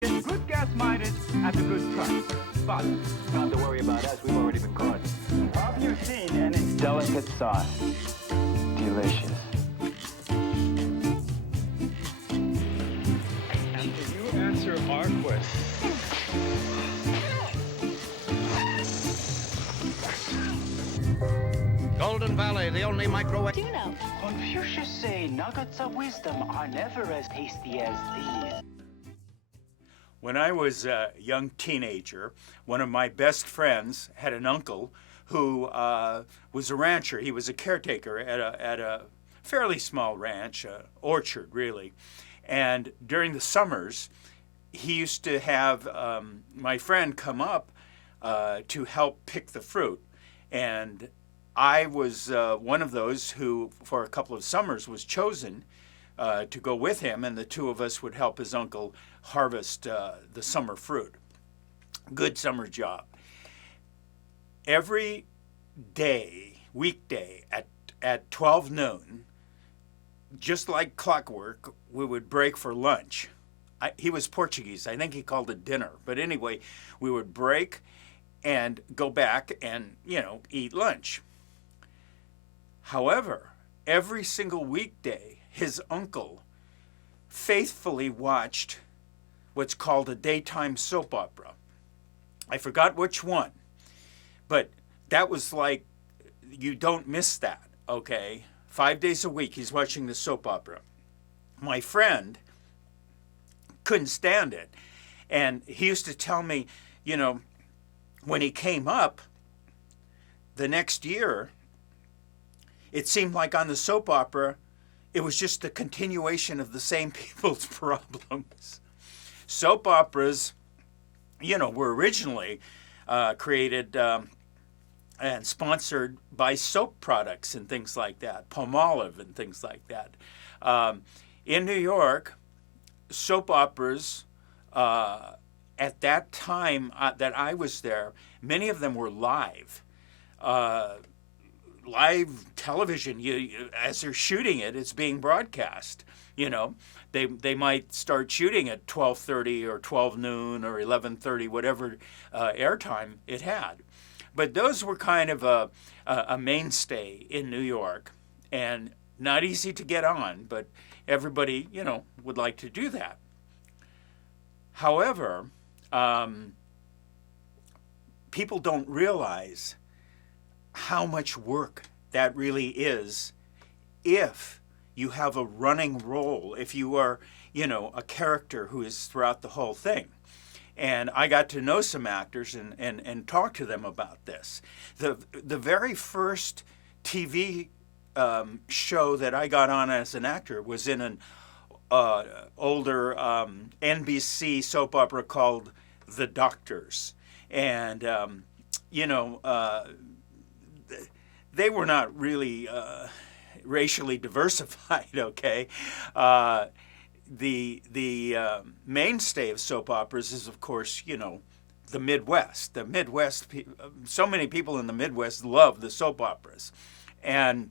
Get good gas mileage at a good price. But not to worry about us, we've already been caught. have you seen any Delicate sauce. Delicious. And can you answer our question? Golden Valley, the only microwave. Do you know? Confucius say nuggets of wisdom are never as tasty as these. When I was a young teenager, one of my best friends had an uncle who was a rancher. He was a caretaker at a fairly small ranch, orchard really. And during the summers, he used to have my friend come up to help pick the fruit. And I was one of those who, for a couple of summers, was chosen to go with him, and the two of us would help his uncle harvest the summer fruit. Good summer job. Every day, weekday, at 12 noon, just like clockwork, we would break for lunch. He was Portuguese. I think he called it dinner. But anyway, we would break and go back and, eat lunch. However, every single weekday, his uncle faithfully watched what's called a daytime soap opera. I forgot which one, but that was like, you don't miss that, okay? 5 days a week, he's watching the soap opera. My friend couldn't stand it, and he used to tell me, when he came up the next year, it seemed like on the soap opera, it was just the continuation of the same people's problems. Soap operas, were originally created and sponsored by soap products and things like that, Palmolive and things like that. In New York, soap operas, at that time that I was there, many of them were live. Live television, as they're shooting it, it's being broadcast. They might start shooting at 12:30 or 12 noon or 11:30, whatever airtime it had. But those were kind of a mainstay in New York, and not easy to get on, but everybody, would like to do that. However, people don't realize how much work that really is if you have a running role, if you are, a character who is throughout the whole thing. And I got to know some actors and talk to them about this. The very first TV show that I got on as an actor was in an older NBC soap opera called The Doctors. And, they were not really racially diversified, okay? The mainstay of soap operas is, of course, the Midwest. The Midwest, so many people in the Midwest love the soap operas. And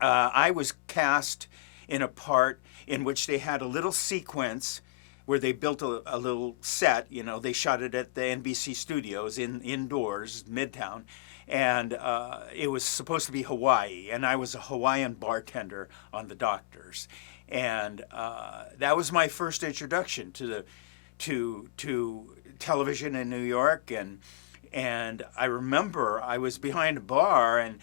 I was cast in a part in which they had a little sequence where they built a little set. They shot it at the NBC studios indoors, Midtown. And it was supposed to be Hawaii, and I was a Hawaiian bartender on The Doctors. And that was my first introduction to television in New York. And I remember I was behind a bar, and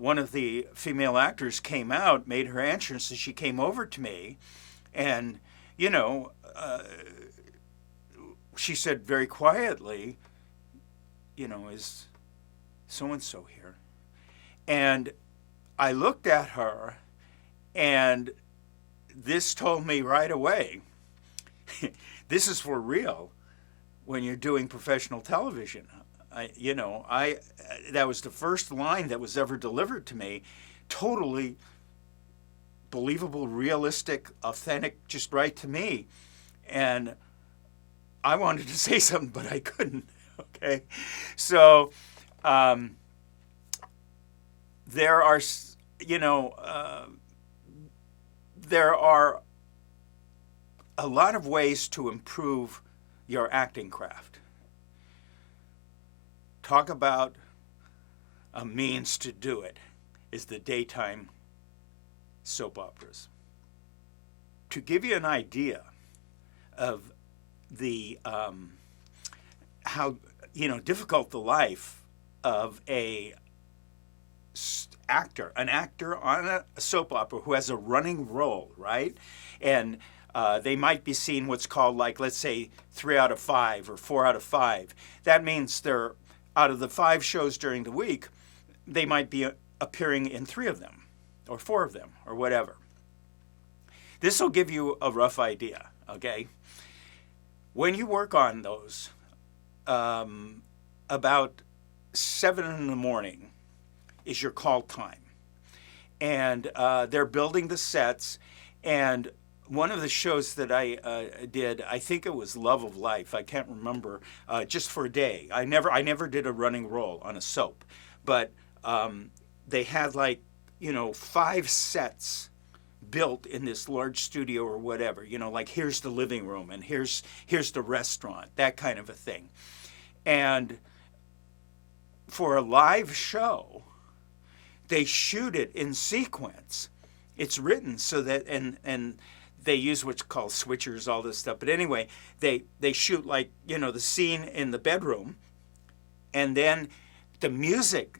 one of the female actors came out, made her entrance, and she came over to me, and she said very quietly, is so-and-so here? And I looked at her, and this told me right away, this is for real when you're doing professional television. That was the first line that was ever delivered to me, totally believable, realistic, authentic, just right to me. And I wanted to say something, but I couldn't, okay? So there are, there are a lot of ways to improve your acting craft. Talk about a means to do it is the daytime soap operas. To give you an idea of the how difficult the life of an actor on a soap opera who has a running role, right? And they might be seeing what's called, like, let's say 3 out of 5 or 4 out of 5. That means they're out of the 5 shows during the week, they might be appearing in 3 of them or 4 of them or whatever. This will give you a rough idea, okay? When you work on those, about 7 in the morning is your call time. And they're building the sets. And one of the shows that I did, I think it was Love of Life, I can't remember, just for a day. I never did a running role on a soap. But they had 5 sets built in this large studio or whatever, like here's the living room and here's the restaurant, that kind of a thing. And for a live show, they shoot it in sequence. It's written so that, and they use what's called switchers, all this stuff. But anyway, they shoot the scene in the bedroom, and then the music,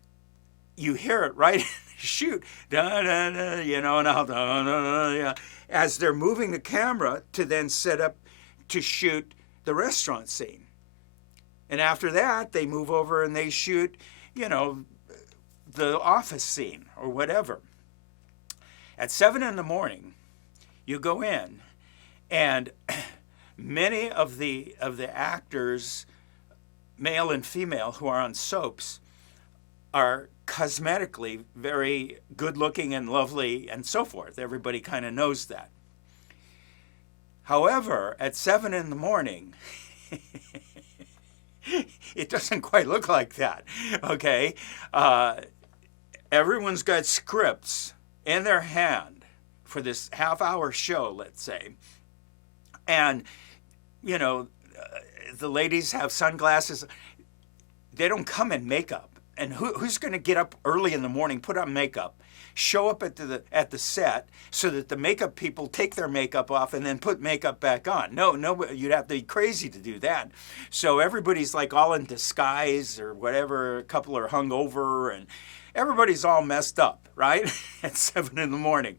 you hear it right shoot, da, da, da, and I'll, da, da, da, yeah, as they're moving the camera to then set up to shoot the restaurant scene. And after that, they move over and they shoot, the office scene or whatever. At 7 in the morning, you go in, and many of the actors, male and female, who are on soaps, are cosmetically very good looking and lovely and so forth. Everybody kind of knows that. However, at 7 in the morning, it doesn't quite look like that, okay? Everyone's got scripts in their hand for this half-hour show, let's say. And, the ladies have sunglasses. They don't come in makeup. And who's going to get up early in the morning, put on makeup, show up at the set so that the makeup people take their makeup off and then put makeup back on? No, you'd have to be crazy to do that. So everybody's all in disguise or whatever. A couple are hung over, and everybody's all messed up, right? At 7 in the morning.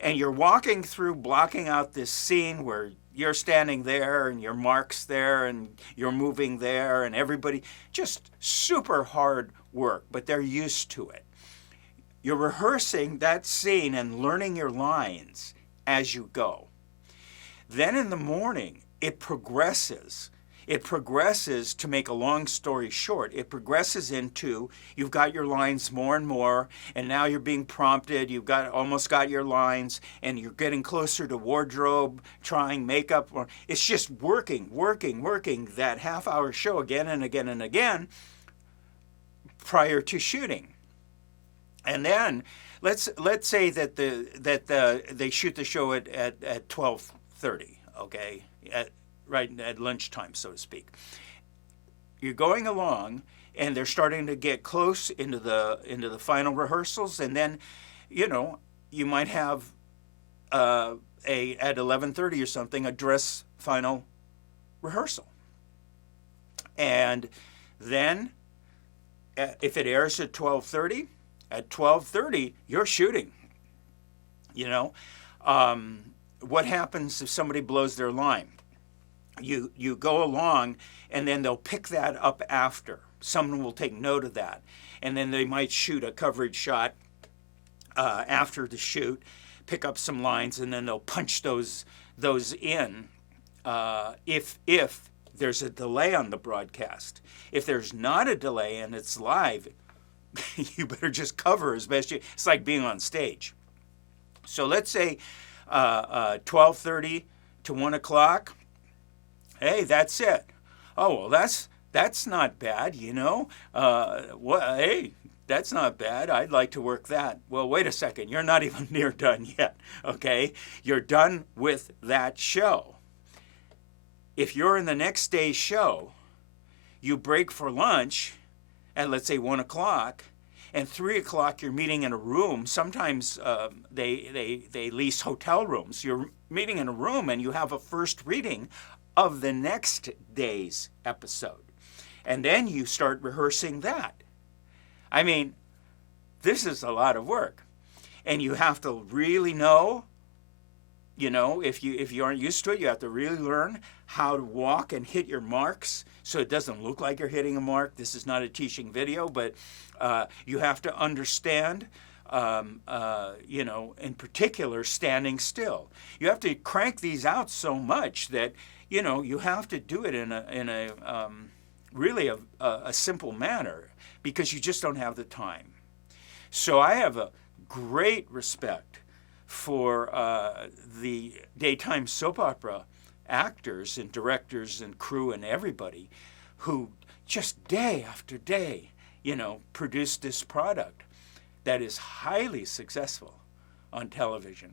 And you're walking through, blocking out this scene where you're standing there and your mark's there and you're moving there, and everybody, just super hard work, but they're used to it. You're rehearsing that scene and learning your lines as you go. Then in the morning, it progresses. It progresses, to make a long story short, it progresses into you've got your lines more and more, and now you're being prompted, you've almost got your lines, and you're getting closer to wardrobe, trying makeup. It's just working that half-hour show again and again and again prior to shooting. And then let's say that they shoot the show at 12:30, okay? Right at lunchtime, so to speak. You're going along, and they're starting to get close into the final rehearsals, and then, you might have at 11:30 or something a dress final rehearsal, and then if it airs at 12:30, at 12:30 you're shooting. What happens if somebody blows their line? You go along, and then they'll pick that up after. Someone will take note of that, and then they might shoot a coverage shot after the shoot, pick up some lines, and then they'll punch those in if there's a delay on the broadcast. If there's not a delay and it's live, you better just cover as best you. It's like being on stage. So let's say 12:30 to 1 o'clock. Hey, that's it. Oh, well, that's not bad, Hey, that's not bad. I'd like to work that. Well, wait a second. You're not even near done yet, okay? You're done with that show. if you're in the next day's show, you break for lunch at, let's say, 1 o'clock, and 3 o'clock you're meeting in a room. Sometimes they lease hotel rooms. You're meeting in a room and you have a first reading of the next day's episode. And then you start rehearsing that. I mean, this is a lot of work. And you have to really know, if you aren't used to it, you have to really learn how to walk and hit your marks so it doesn't look like you're hitting a mark. This is not a teaching video, but you have to understand, in particular, standing still. You have to crank these out so much that, you have to do it in a really a simple manner because you just don't have the time. So I have a great respect for the daytime soap opera actors and directors and crew and everybody who just day after day, produce this product that is highly successful on television.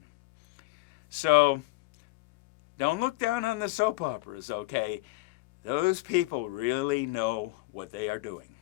So don't look down on the soap operas, okay? Those people really know what they are doing.